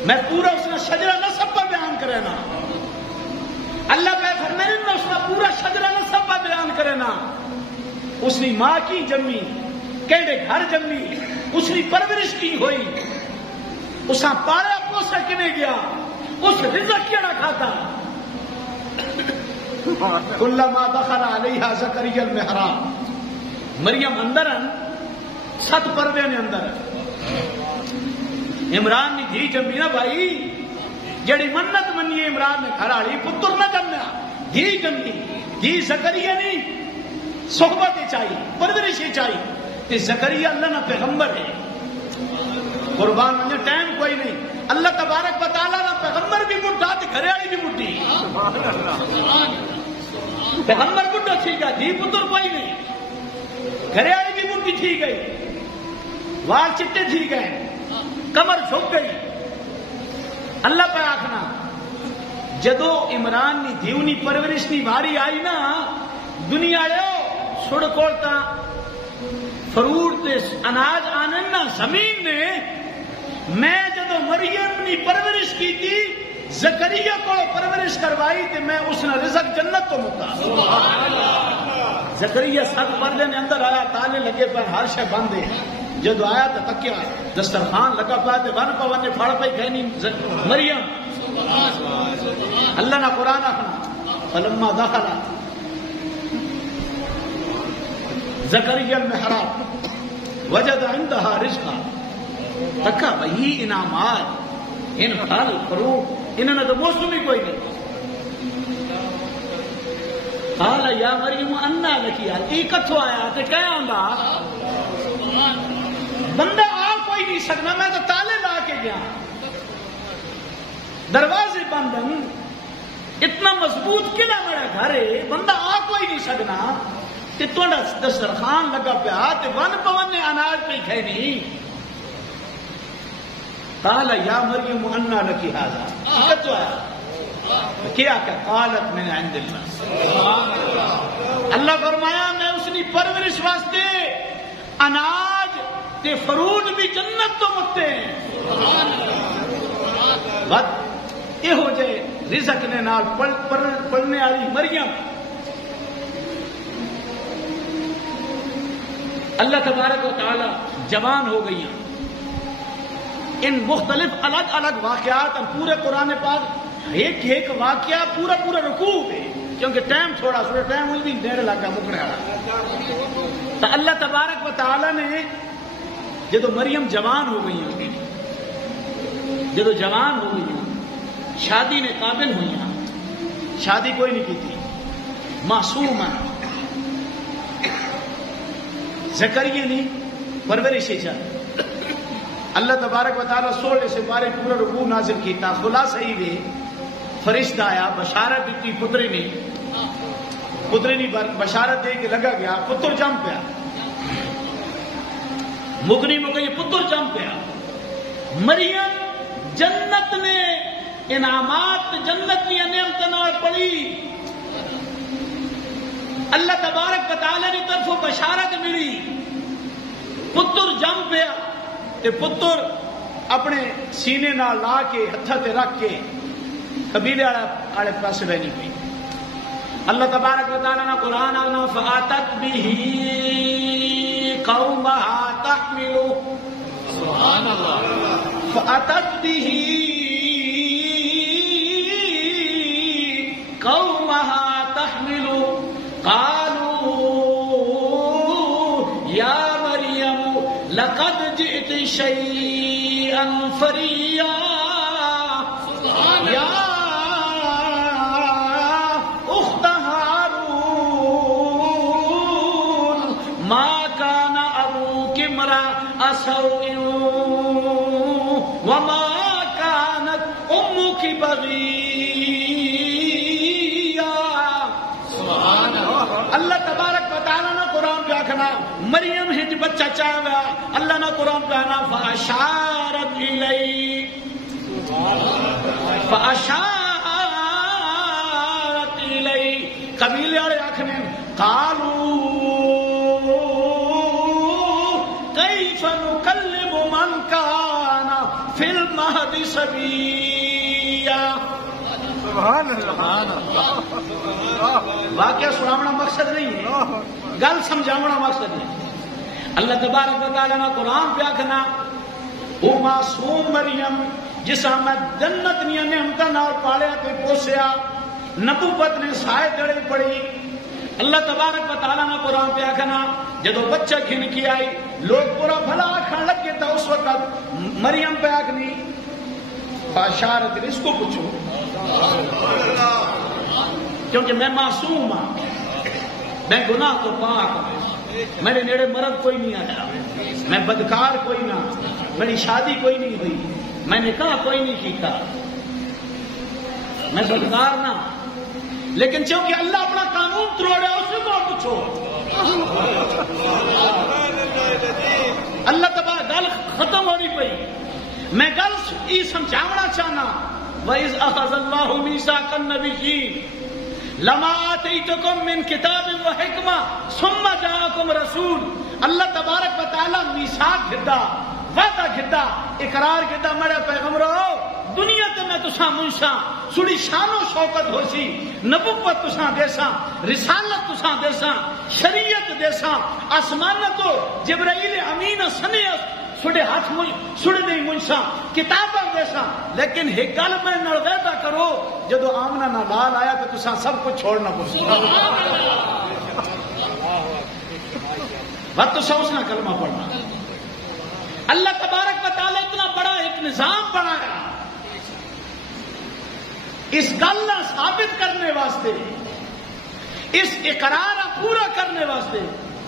میں پورا اس نے شجرہ نسب پر بیان کرے نا. اللہ کا فرمانے میں اس نے پورا شجرہ نسب پر بیان کرے نا. اس نے ماں کی جمی, کیڑے گھر جمی, اس نے پرورش کی ہوئی, اس نے پالا پوسا کنے گیا, اس رزق کیڑا کھاتا. کلما دخل علیہا زکریا المحراب. مریم اندر 7 پردے نے اندر. عمران نے دھی جمی نا بھائی, جڑی منت منی عمران نے گھر والی پتر نہ جمیا, دھی جمی. دھی زکریا نہیں صحبت چاہیے, پرورش چاہیے. تے زکریا اللہ نہ پیغمبر ہے. قربان مجھے ٹائم کوئی نہیں. اللہ تبارک و تعالیٰ نہ پیغمبر بھی بڈھا تے گھر والی بھی بڈھی. پیغمبر بڈھا ٹھیک ہے, دھی پتر کوئی نہیں. گھر والی بھی بڈھی ٹھیک گئی, وال چٹے ٹھیک گئے, کمر جھک گئی. اللہ پہ آخنا جدو عمران نی دیونی پرورش نی باری آئی نا دنیا سڑ کولتا فروٹ تے اناج آنن نا زمین نے میں جدو مریم نی پرورش کی تھی زکریا کو پرورش کروائی تے میں اس نے رزق جنت تو مکا زکریا سات پردے نے اندر آیا تالے لگے پہ ہر شے بندے جدو آیا تو تکیا دسترخوان لگا پا تے ون پا ون پھڑ پئی کہنی مریم اللہ نا قرآن اخنا فلما دخل زکریا المحراب وجد عندها رزقا تکا وہی انعامات ان پھل فروٹ انہوں نے تو موسم ہی کوئی نہیں قال یا مریم انا لکی ای کتھوں آیا تے کہہ آندا بندہ آ کوئی نہیں سکنا میں تو تالے لا کے گیا دروازے بندن اتنا مضبوط قلعہ بڑا گھر ہے بندہ آ کوئی نہیں سکنا تے تہاڈا دسترخوان لگا پیا تے ون پون نے اناج پہ کھینی قال یا مریم انا لکی ھذا کتھوں آیا کیا کہ قالت من عند اللہ اللہ فرمایا میں اس کی پرورش واسطے اناج تے فروٹ بھی جنت تو متے بات یہ ہو جائے رزق نے نال پڑھنے والی مریم اللہ تبارک و تعالی جوان ہو گئی ہیں ان مختلف الگ الگ واقعات اور پورے قرآن پاک ایک ایک واقعہ پورا پورا رکوع ہے کیونکہ ٹائم تھوڑا ٹائم بھی ڈیڑھ لگا مکڑے والا تو اللہ تبارک و تعالی نے جدو مریم جوان ہو گئی ہیں جدو جوان ہو گئی ہیں شادی نے قابل ہوئی ہیں شادی کوئی نہیں کی تھی معصوم زکریا نے پرورش چاہیے اللہ تبارک و تعالی 16 سے 12 پورا رکوع نازل کیتا خلاصہ ہی وے فرشتہ آیا بشارت دیتی پتری نے بشارت دے کے لگا گیا پتر جم پیا مگنی مگئی پتر جم پیا مریم جنت نے انعامات جنت کی نعمت نال پڑی اللہ تبارک و تعالی کی طرف بشارت ملی پتر جم پیا تے پتر اپنے سینے نال لا کے ہتھاں تے رکھ کے قبیلے والے پاسے بہنی پئی اللہ تبارک و تعالی نے قرآن آنا فاتت به قومها تحمل سبحان اللہ فاتت به قومها تحمل قالوا یا مریم لقد جئت شيئا فريا یا اخت هارون ما كان ابوك امرأ سوء وما كانت امك بغيا اللہ تبارک و تعالی نے قرآن پہ آکھنا مریم ہج بچہ چاہیا اللہ نے قرآن پہ آنا فاشارت الی قبیلے والے آکھنے قالوا کیف نکلم من کان فی المہد صبیا سبحان اللہ واقعہ سناونا مقصد نہیں ہے گل سمجھاونا مقصد ہے اللہ تبارک و تعالی نے قرآن پہ آکھنا وہ معصوم مریم جس میں جنت نیا نعمتاں نال پالیا تے پوسیا نبوت نے سائے دڑی پڑی اللہ تبارک و تعالی نے قرآن پہ آکھنا جدو بچہ کھن کی آئی لوگ پورا بھلا آکھن لگے تھا اس وقت مریم پہ آکھنی باشارت اس کو پوچھو کیونکہ میں معصوم ہوں میں گناہ تو پاک ہوں میرے نیڑے مرد کوئی نہیں آیا میں بدکار کوئی نہ میری شادی کوئی نہیں ہوئی میں نکاح کوئی نہیں کیتا میں بدکار نہ لیکن چونکہ اللہ اپنا قانون تروڑا اس سے کو پوچھو اللہ تبارک گل ختم ہونی پئی میں گل یہ سمجھاونا چاہنا وَإِذْ أَخَذَ اللَّهُ مِيثَاقَ النَّبِيِّينَ لَمَا آتَيْتُكُم مِّن كِتَابٍ وَحِكْمَةٍ ثُمَّ جَاءَكُمْ رَسُولٌ. اللہ تبارک و تعالی میثاق گھدا، وعدہ گھدا، اقرار گھدا میرے پیغمبرو دنیا تے میں تساں منشاں سڑی شان و شوکت ہوسی، نبوت تساں دیساں، رسالت تساں دیساں، شریعت دیساں، آسمان تو جبرائیل امین سنے سڑے ہاتھ سڑے نہیں منشاں کتاباں دیساں، لیکن ایک گل میں نال وعدہ کرو جدو آمنا نہ لال آیا تو تساں سب کچھ چھوڑنا پڑے بات تو اس نہ کلمہ پڑھنا. اللہ تبارک و تعالی اتنا بڑا ایک نظام بنایا اس گل نہ ثابت کرنے واسطے، اس اقرار پورا کرنے واسطے،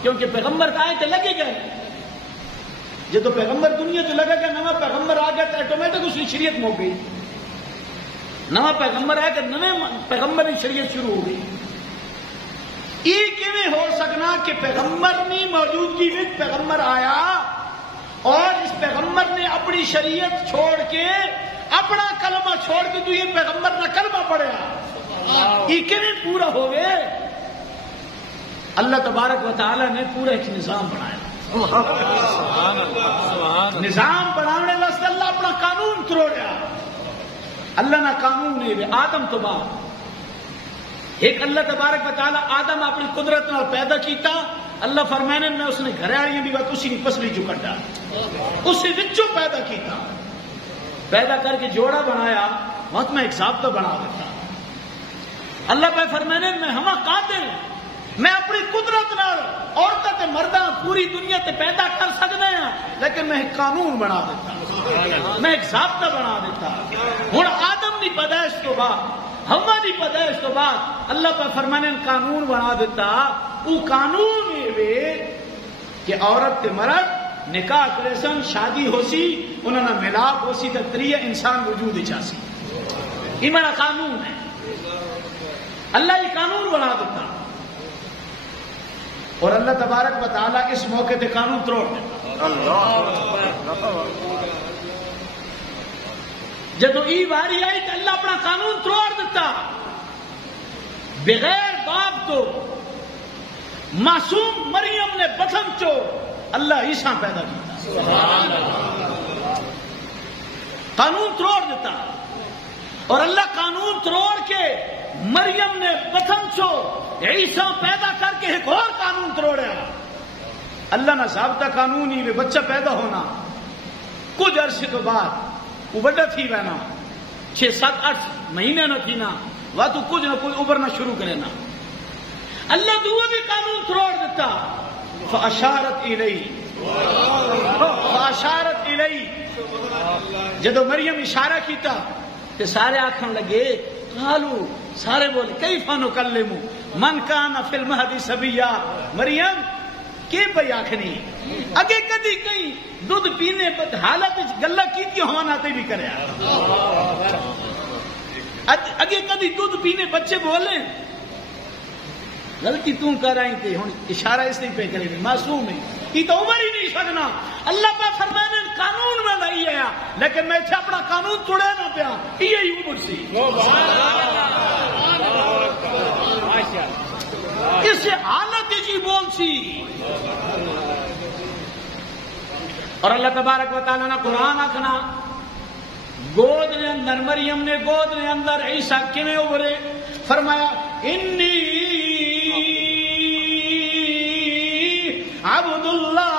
کیونکہ پیغمبر آئے تو لگے گئے. جدو پیغمبر دنیا تو لگا گیا، نواں پیغمبر آ گیا تو آٹومیٹک اس کی شریعت مک گئی. نواں پیغمبر آیا کہ نویں پیغمبر کی شریعت شروع ہو گئی. یہ کیویں ہو سکنا کہ پیغمبر نہیں موجودگی میں پیغمبر آیا اور اس پیغمبر نے اپنی شریعت چھوڑ کے اپنا کلمہ چھوڑ کے تو یہ پیغمبر نہ کلمہ پڑھیا، یہ کیویں پورا ہوئے؟ اللہ تبارک و تعالی نے پورا ایک نظام بنایا. نظام بنانے واسطے اللہ اپنا قانون تروڑیا. اللہ نہ قانون نہیں آدم تو بعد ایک اللہ تبارک و تعالی آدم اپنی قدرت نال پیدا کیتا. اللہ فرمانے میں اس نے گھر والی بھی بات اسی پسلی چو کٹا، اسی وچوں پیدا کیتا، پیدا کر کے جوڑا بنایا، وقت میں ایک ضابطہ بنا دیتا. اللہ پہ فرمانے میں ہما قادر میں اپنی قدرت نال عورتیں تے مرداں پوری دنیا تے پیدا کر سکتے ہیں، لیکن میں ایک قانون بنا دیتا، میں ایک ضابطہ بنا دیتا. ہن آدم دی پیدائش تو بعد، ہوا دی پیدائش تو بعد اللہ پہ فرمانے قانون بنا دیتا. وہ قانون یہ کہ عورت تے مرد نکاح کرے سن، شادی ہو سی، انہوں نے ملاپ ہو سی تو تریہ انسان وجود چاسی. یہ میرا قانون ہے. اللہ یہ قانون بنا دیتا اور اللہ تبارک و تعالیٰ اس موقع تے قانون توڑ دیتا. جدو ای واری آئی تو اللہ اپنا قانون توڑ دیتا. بغیر باپ تو معصوم مریم نے بطن چو اللہ عیسیٰ پیدا کیا، قانون توڑ دیتا. اور اللہ قانون توڑ کے مریم نے بطن چو عیسیٰ پیدا کر کے ایک اور قانون توڑیا. اللہ نہ ضابطہ قانون ہی بچہ پیدا ہونا، کچھ عرصے تو بعد وہ بڑا تھی بہنا 6-7-8 مہینے نہ تھی نا وہ تو کچھ نہ کوئی ابھرنا شروع کرے نا. اللہ دعا بھی قانون توڑ دیتا. فاشارت الیہ جدو مریم اشارہ کیتا تو سارے آکھن لگے، قالو سارے بولے کیف نکلم من کان فی المہد صبیا. مریم کی پئی آکھنی اگے کدی کئی دودھ پینے پر حالت گلا کیتی ہونا تے بھی کریا، اگے کدی دودھ پینے بچے بولے غلطی تم کر رہی تھی، ہوں اشارہ اس نہیں پہ کرے گی، معصوم ہے یہ تو عمر ہی نہیں سکنا. اللہ پہ فرمانے قانون میں نہیں آیا، لیکن میں اتنے اپنا قانون توڑے نہ پیا، یہی عمر سی اس حالت جی بول سی. اور اللہ تبارک و تعالیٰ نے قرآن آخنا گود نے اندر مریم نے گود نے اندر عیسیٰ کیویں ابھرے، فرمایا انی عبد اللہ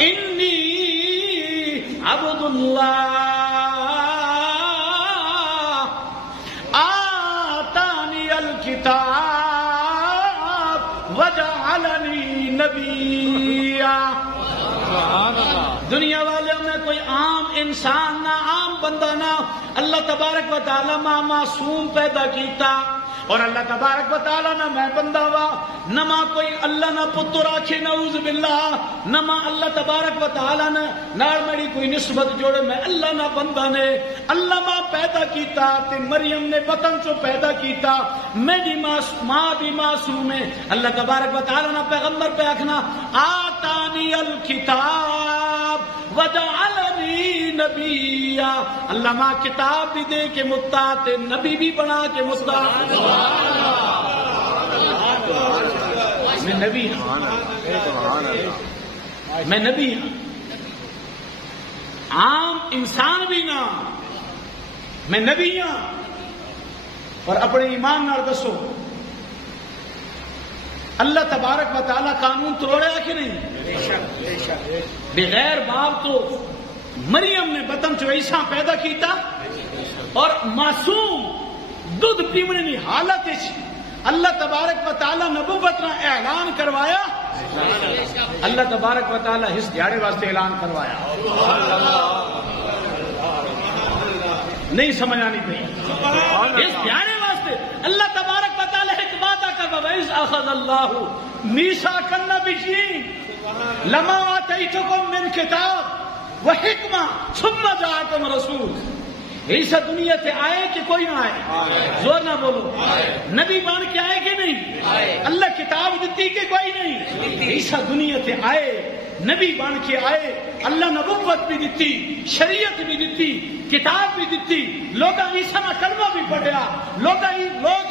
انی عبد اللہ آتانی الکتاب وجعلنی نبیا. دنیا والوں میں کوئی عام انسان نہ عام بندہ نہ، اللہ تبارک و تعالی معصوم پیدا کیتا. اور اللہ تبارک و تعالی نہ میں بندہ وا، نہ ماں کوئی اللہ نہ پتر آکھے نعوذ باللہ، نہ ماں اللہ تبارک و تعالی نے نال میری کوئی نسبت جوڑے، میں اللہ نہ بندہ نے. اللہ ماں پیدا کیتا تے مریم نے بطن چو پیدا کیتا، میری ماں بھی معصوم ہے. اللہ تبارک و تعالی نے پیغمبر پہ آکھنا آتانی الکتاب وجعلنی نبیا، اللہ ماں کتاب بھی دے کے متعت، نبی بھی بنا کے متعت. میں نبی ہوں، میں نبی ہوں، عام انسان بھی نہ، میں نبی ہوں. اور اپنے ایمان نال دسو اللہ تبارک و تعالی قانون توڑیا کہ نہیں؟ بغیر باپ تو مریم نے بطن چو عیسیٰ پیدا کیتا اور معصوم دودھ پیونے کی حالت اللہ تبارک و تعالی نبوت نہ اعلان کروایا. اللہ تبارک و تعالی اس دیہڑے واسطے اعلان کروایا. نہیں سمجھ آنی پئی، اس دیہڑے واسطے اللہ تبارک و تعالی ایک وعدہ کر وَإِذْ أَخَذَ اللَّهُ مِيثَاقَ النَّبِيِّينَ لَمَا آتَيْتُكُم مِّن كِتَابٍ وَحِكْمَةٍ ثُمَّ جَاءَكُمْ رَسُولٌ. عیسیٰ دنیا سے آئے کہ کوئی نہ آئے؟ زور نہ بولو. نبی بن کے آئے کہ نہیں؟ اللہ کتاب دیتی کہ کوئی نہیں؟ عیسیٰ دنیا سے آئے، نبی بن کے آئے، اللہ نبوت بھی دیتی، شریعت بھی دیتی، کتاب بھی دیتی. لوگ عیسیٰ نے کلمہ بھی پڑھیا، لوگ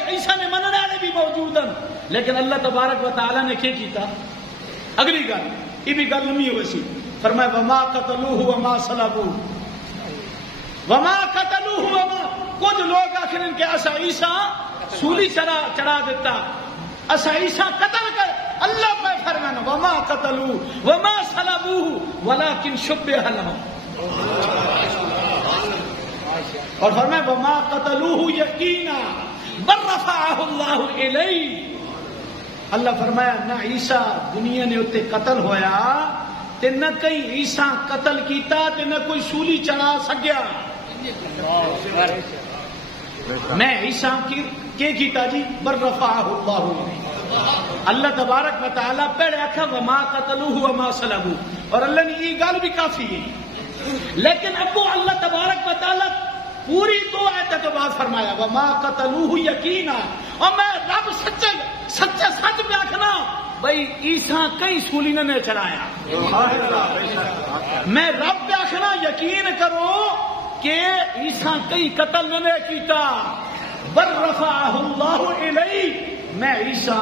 عیسیٰ نے مننے والے بھی موجود ہیں. لیکن اللہ تبارک و تعالی نے کیا کیتا؟ اگلی گل یہ بھی گل نہیں ہوئی سی. فرمایا وما قتلوہ وما صلبوہ وما قتلوہ وما. کچھ لوگ آخر ان کے اسا عیسیٰ سولی چڑھا دیتا، اسا عیسیٰ قتل کر. اللہ پہ فرمانا وما قتلوہ وما صلبوہ ولکن شبہ لہم. اور فرمایا وما قتلوہ یقینا بل رفعہ اللہ الیہ. اللہ فرمایا نہ عیسیٰ دنیا نے اتے قتل ہویا تے نہ کئی عیسیٰ قتل کیتا تے نہ کوئی سولی چڑھا سکیا. میں عیسیٰ کی کیتا جی بل رفعہ اللہ الیہ. اللہ تبارک و تعالی پہلے آکھا وما قتلوہ وما صلبوہ، اور اللہ نے یہ گل بھی کافی ہے. لیکن ابو اللہ تبارک و تعالی پوری دو آیتیں تو بعد فرمایا وما قتلوہ یقینا. اور میں رب سچ میں آخنا بھائی عیسیٰ کئی سولی نے چڑھایا. میں رب پہ آخنا یقین کرو کہ عیسیٰ کئی قتل نے کیتا. بل رفعہ اللہ الیہ. میں عیسیٰ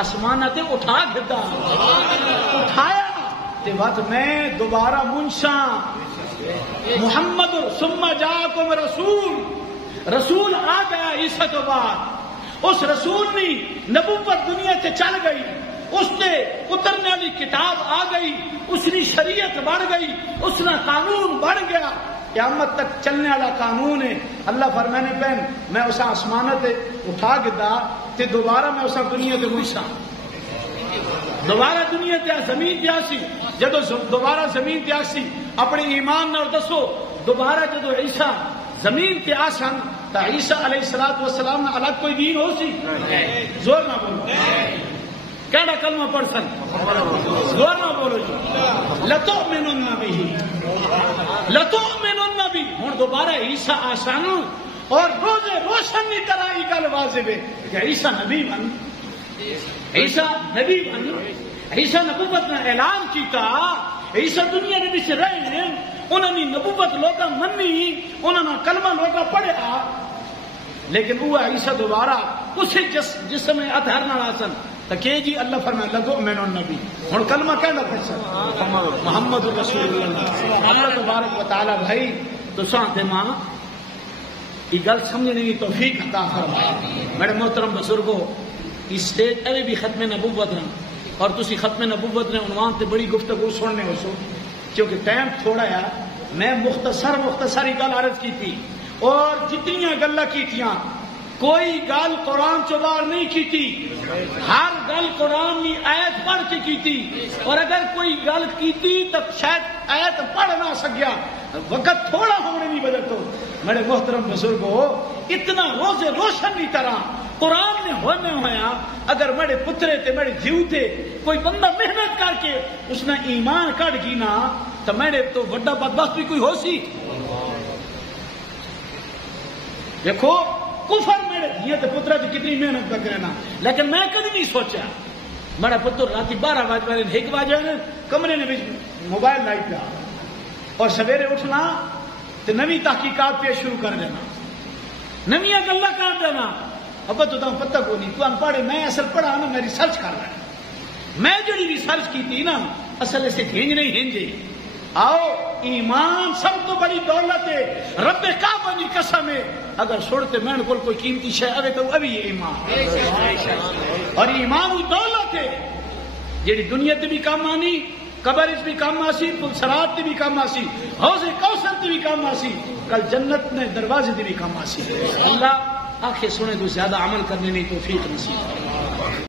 آسمان تے اٹھا دیتا، اٹھایا تے وقت میں دوبارہ منشا محمد ثم جاءکم رسول آ گیا عیسیٰ تو بعد. اس رسول نے نبوت دنیا سے چل گئی، اس نے اترنے والی کتاب آ گئی، اس کی شریعت بڑھ گئی، اس کا قانون بڑھ گیا، قیامت تک چلنے والا قانون ہے. اللہ فرمانے پہن میں اسا آسمان تے اٹھا گدا تے دوبارہ میں اسا دنیا تے ہوئی سا. دوبارہ دنیا تے زمین تے آسی. جدو دوبارہ زمین تے آسی اپنے ایمان نال دسو دوبارہ جدو عیسیٰ زمین تے آسن تا عیسیٰ علیہ الصلوۃ والسلام نے الگ کوئی دین ہو سی؟ زور نہ بولو. کیڑا کلمہ پڑھ سن؟ زور نہ بولو جی. لتؤمنن بہ لتؤمنن بہ. ہن دوبارہ عیسیٰ آسن اور روزے روشن کی طرح یہ گل واضح ہے کہ عیسیٰ نبی بن، عیسیٰ نبی بن، عیسیٰ نبوت نے اعلان کیتا. عیسیٰ دنیا کے بچ رہے ہیں، انہوں نے نبوت لوگا منی، انہوں نے کلمہ لوگا پڑھیا. لیکن وہ عیسیٰ دوبارہ اسی جسم میں اطہر نہ آسن تو کہ جی اللہ فرمایا لتؤمنن بہ. ہن کلمہ کہنا پڑسن محمد رسول اللہ. اللہ تبارک و تعالی بھائی تساں تے ماں یہ گل سمجھنے کی توفیق عطا فرمائے. میرے محترم بزرگوں اس سٹیج ابھی بھی ختم نبوت ہیں اور تسی ختم نبوت نے عنوان تے بڑی گفتگو سننے ہو سو کیونکہ ٹائم تھوڑا ہے. میں مختصر گل عرض کی تھی اور جتنی گلاں کیتیاں کوئی گل قرآن چو باہر نہیں کی تھی. ہر گل قرآن کی آیت پڑھ کے کی تھی اور اگر کوئی گل کی تھی تو شاید آیت پڑھ نہ سکیا. وقت تھوڑا ہونے کی وجہ تو میرے محترم بزرگوں اتنا روزے روشن کی طرح قرآن نے ہونے ہویا اگر میرے پترے تے میرے جیو تے کوئی بندہ محنت کر کے اس نے ایمان کٹ گی نا تو میرے تو وڈا بدبخت بھی کوئی ہو سی. دیکھو کفر میرے جیے تے پترے تے کتنی محنت کر رہنا لیکن میں کبھی نہیں سوچا میرا پتر رات 12 بجے 1 بجے کمرے نے موبائل لائی پیا اور سویرے اٹھنا تو نوی تحقیقات پیش شروع کر دینا، نویاں گلا کر دینا. ابا تو پتہ کو نہیں، تو ان پڑھے، میں اصل پڑھا نا، میں ریسرچ کر رہا ہوں، میں جڑی ریسرچ کی تھی نا اصل سے ہنج نہیں ہنجے. آؤ ایمان سب تو بڑی دولت ہے، رب کعبہ کی قسم ہے، اگر چھوڑتے میں کو کوئی قیمتی شے اوے تو ابھی یہ ایمان، اور ایمان وہ دولت ہے جیڑی دنیا تے بھی کام آنی، قبر بھی کام آسی، پلسرات تے بھی کام آسی، حوض کوثر تے بھی کام آسی، کل جنت نے دروازے تے بھی کام آسی. اللہ آنکھیں سنے تو زیادہ عمل کرنے نہیں توفیق نصیب.